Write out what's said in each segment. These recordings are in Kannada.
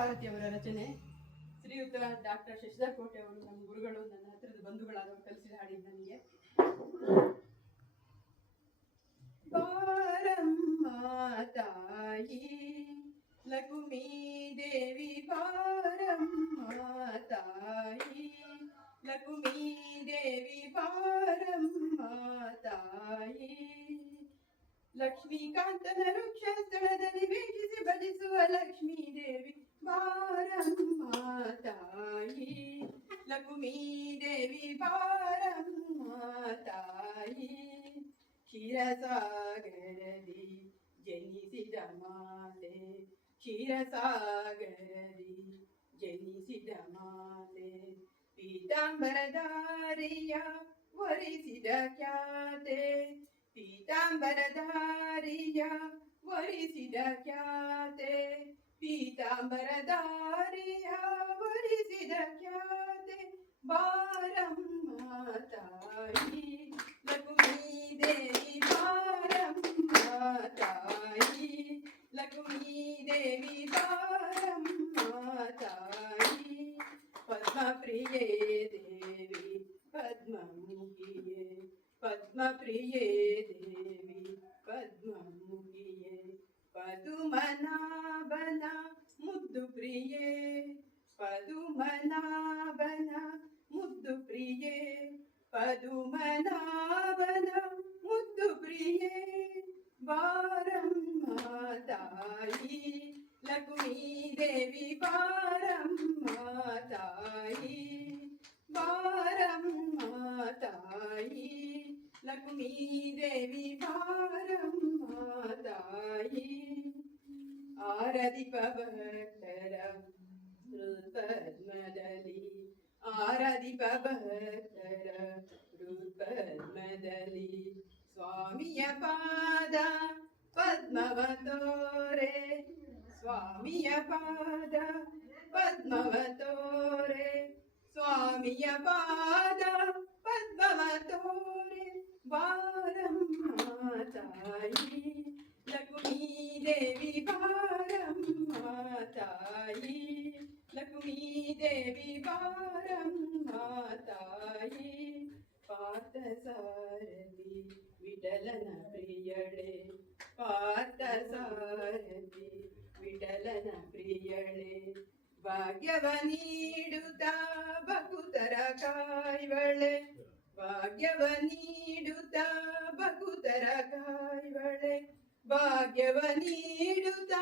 ಪಾರ್ಥಸಾರಥಿ ಅವರ ರಚನೆ. ಶ್ರೀಯುತ ಡಾಕ್ಟರ್ ಶಶಿಧರ್ ಕೋಟೆ ಅವರು ನಮ್ಮ ಗುರುಗಳು, ನನ್ನ ಹತ್ತಿರದ ಬಂಧುಗಳಾದವರು ಕಲಿಸಿದ ಹಾಡಿದ ನನಗೆ. ಬಾರಮ್ಮ ತಾಯಿ ಲಕ್ಷ್ಮೀ ದೇವಿ, ಬಾರಮ್ಮ ತಾಯಿ ಲಕ್ಷ್ಮೀ ದೇವಿ, ಬಾರಮ್ಮ ತಾಯಿ. ಲಕ್ಷ್ಮೀಕಾಂತನ ವೃಕ್ಷ ಸ್ಥಳದಲ್ಲಿ ವೀಕ್ಷಿಸಿ ಭಜಿಸುವ ಲಕ್ಷ್ಮೀ ದೇವಿ, ಬಾರಮ್ಮ ತಾಯಿ ಲಕ್ಷ್ಮೀ ದೇವಿ, ಬಾರಮ್ಮ ತಾಯಿ. ಕ್ಷೀರಸಾಗರದಿ ಜನಿಸಿದ ಮಾತೆ, ಕ್ಷೀರಸಾಗರದಿ ಜನಿಸಿದ ಮಾತೆ. ಪೀತಾಂಬರಧಾರಿಯ ವರಿಸಿದ ಖ್ಯಾತೆ, ಪೀತಾಂಬರಧಾರಿಯ ವರಿಸಿದ ಖ್ಯಾತೆ, ಪೀತಾಂಬರಧಾರಿಯ ವರಿಸಿದ ಖ್ಯಾತೆ. ಬಾರಮ್ಮ ತಾಯಿ ಲಕ್ಷ್ಮೀ ದೇವಿ, ಬಾರಮ್ಮ ತಾಯಿ ಲಕ್ಷ್ಮೀ ದೇವಿ, ಬಾರಮ್ಮ ತಾಯಿ. ಪದ್ಮಪ್ರಿಯೇ ದೇವಿ ಪದ್ಮಮುಖಿಯೇ, ಪದ್ಮಪ್ರಿಯೇ ದೇವಿ ಪದ್ಮಮುಖಿಯೇ. ಪದುಮನಾಭನ ಮುದ್ದು ಪ್ರಿಯೇ, ಪದುಮನಾಭನ ಮುದ್ದು ಪ್ರಿಯೇ, ಪದುಮನಾಭನ ಮುದ್ದು ಪ್ರಿಯೇ. ಬಾರಮ್ಮ ತಾಯಿ ಲಕ್ಷ್ಮೀ ದೇವಿ, ಬಾರಮ್ಮ ತಾಯಿ, ಬಾರಮ್ಮ ತಾಯಿ ಲಕ್ಷ್ಮೀ ದೇವಿ, ಬಾರಮ್ಮ ತಾಯಿ. ಆರದಿಪ ಭಕ್ತರ ಹೃತ್ಪದ್ಮದಲ್ಲಿ, ಆರದಿಪ ಭಕ್ತರ ಹೃತ್ಪದ್ಮದಲ್ಲಿ. ಸ್ವಾಮಿಯ ಪಾದ ಪದ್ಮವ ತೋರೆ, ಸ್ವಾಮಿಯ ಪಾದ ಪದ್ಮವ ತೋರೆ, ಸ್ವಾಮಿಯ ಪಾದ ಪದ್ಮವ ತೋರೆ. ಬಾರಮ್ಮ ತಾಯಿ ಲಕ್ಷ್ಮೀ ದೇವಿ, ಬಾರಮ್ಮ ತಾಯಿ ಲಕ್ಷ್ಮೀ ದೇವಿ, ಬಾರಮ್ಮ ತಾಯಿ. ಪಾರ್ಥಸಾರಥಿ ವಿಠಲನ ಪ್ರಿಯಳೆ, ಪಾರ್ಥಸಾರಥಿ ವಿಠಲನ ಪ್ರಿಯಳೆ. ಭಾಗ್ಯವ ನೀಡುತ್ತ ಭಕುತರ ಕಾಯ್ವಳೆ, ಭಾಗ್ಯವ ನೀಡುತ್ತ ಭಕುತರ ಕಾಯ್ವಳೆ, ಭಾಗ್ಯವ ನೀಡುತ್ತ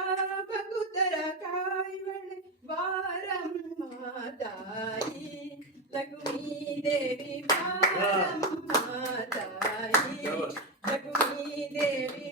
ಭಕುತರ ಕಾಯ್ವಳೆ. ಬಾರಮ್ಮ ತಾಯಿ ಲಕ್ಷ್ಮೀ ದೇವಿ, ಬಾರಮ್ಮ ತಾಯಿ ಲಕ್ಷ್ಮೀ ದೇವಿ,